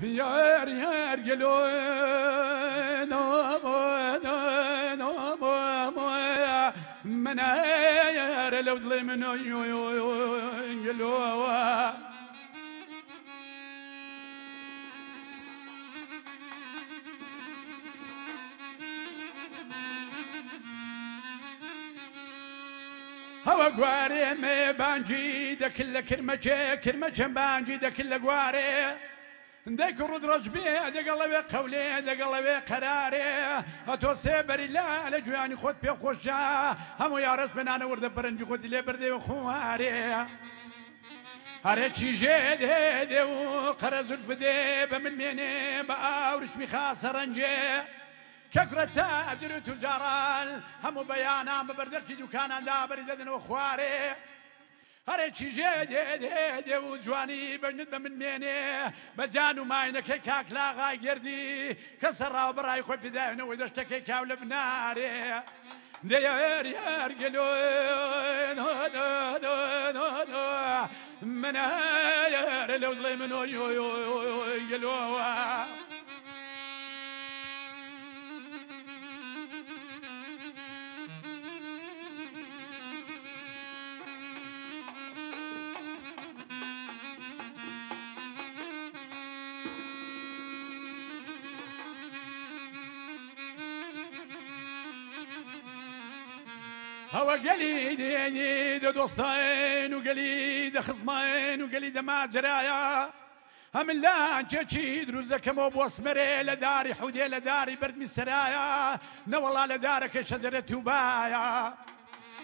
Yar yar gelo no من يار لو ظلمن قالوا هوا قواري ما بانجي دا كل كرمة بانجي دا كل قواري ديك رد رجبي ديك الله بقولي ديك الله بقراري هتو سيبر لا لجواني خود بي خوشا همو يا رس بنانا ورد برنج خود لي بردي وخواري هرچي جيد هيدي وقرز الفدي بمن ميني باورش بخاسرنجي ككرة تاجر تجارال همو بيانا ببردرتي دوكانا دا برددن وخواري هرچی جدی و جوانی بجند من مینه بجانو ماینه که کلاغای گردی کسر را برای خود بدهنه و دشت که کاول بناره دیار یار گلو من یار لو ظلمنو گلو هوا قليد دوستين وقليد خصمين وقليد ما زرايا هم لا جيد رزك مو بوسمري لداري حودي لداري برد من السرايا نا والله لدارك شجرة توبايا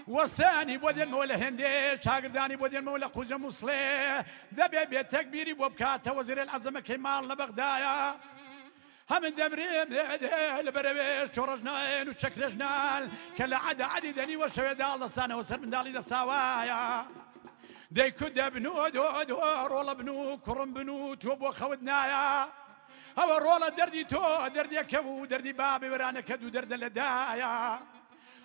وستاني بودي المولى هندي شاقرداني بودي المولى قوزة مصلي دبي بيت تكبيري وبكاته وزير العظمة كمال لبغدايا هم الدمرين البربيش شورجنال وشكرجنال كلا عدي دني وشويدال دسانه وسر من دالي دساوايا دي كد بنو دو رولا بنو كرم بنو توب وخودنايا هو رولا دردي تو دردي كبو دردي بابي ورانا كدو درد لدايا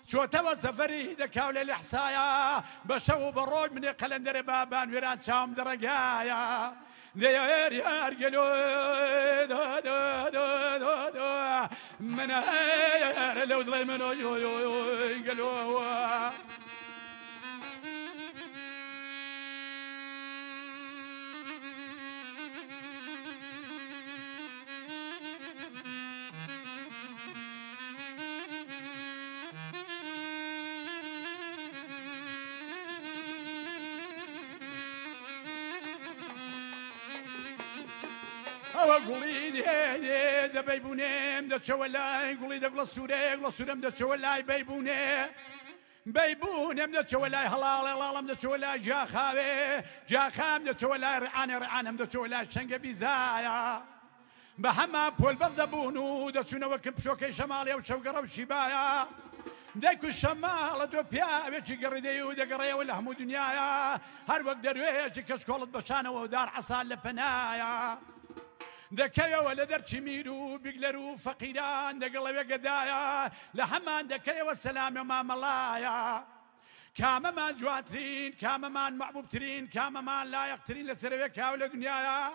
شو توا سفري دكاول الإحصايا بشو بروج من قلندر بابان ويران شام درقايا ديار يار قلو من يار لو ظلمنو قلو قولي ده بيبوني مدت شولاي قولي ده قول السوري مدت شولاي بيبوني مدت شولاي هلال مدت شولاي جاخاوي مدت شولاي رعانة مدت شولاي شنق بيزايا بحما بول بزبونو ده شنو وكم شوكي شمالي وشوقرة وشبايا ديكو الشمال دو بياوي قردي وده قرية والهم دنيايا هر وقت درويش كشكولت بشانة ودار عصال لبنايا دكيا ولا درتي ميرو بيقلرو فقيران دقلبي قدايا لحمان دكيا والسلام ما ملايا كاما مان جواترين كاما مان محبوبترين كاما مان لايقترين لسربي كاولا دنيايا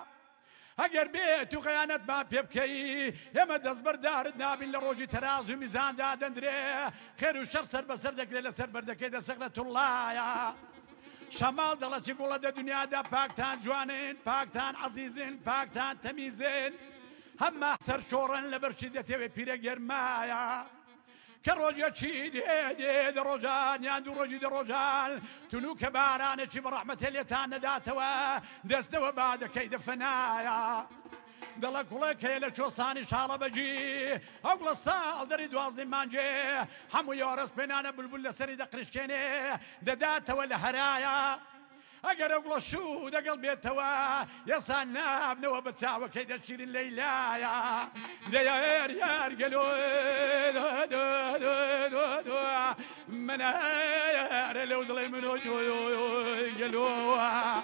اگر بيت وخيانت ما بيبكي يما دزبر دار نابين لروجي ترازو ميزان دادن دري خير وشر سر بسر دكري لسر بردكي دا سغرة الله يا شمال دلچی گوله د دنیا دا پاکتان جوانین پاکتان عزیزین پاکتان تمیزین هم سر شورن لبرشیدتی و پیره گرمایا که روجا چی دی روجان یا دو روجی روجان تلو کبارانه چی برحمت الیتان نداتوا دست و بعد کید فنایا دلك ولا كيله شوصاني شاله بجي اقول الصال دري دوازي مانجي حمو يورس بينانا بلبل سري دقرشكيني ددات ولا هرايا اقر اقول شو ده قلبي توا يا صناب نو بتساوى كيد الشير الليلايا ديار يار قالوا من يار لو ظلمنو قالوا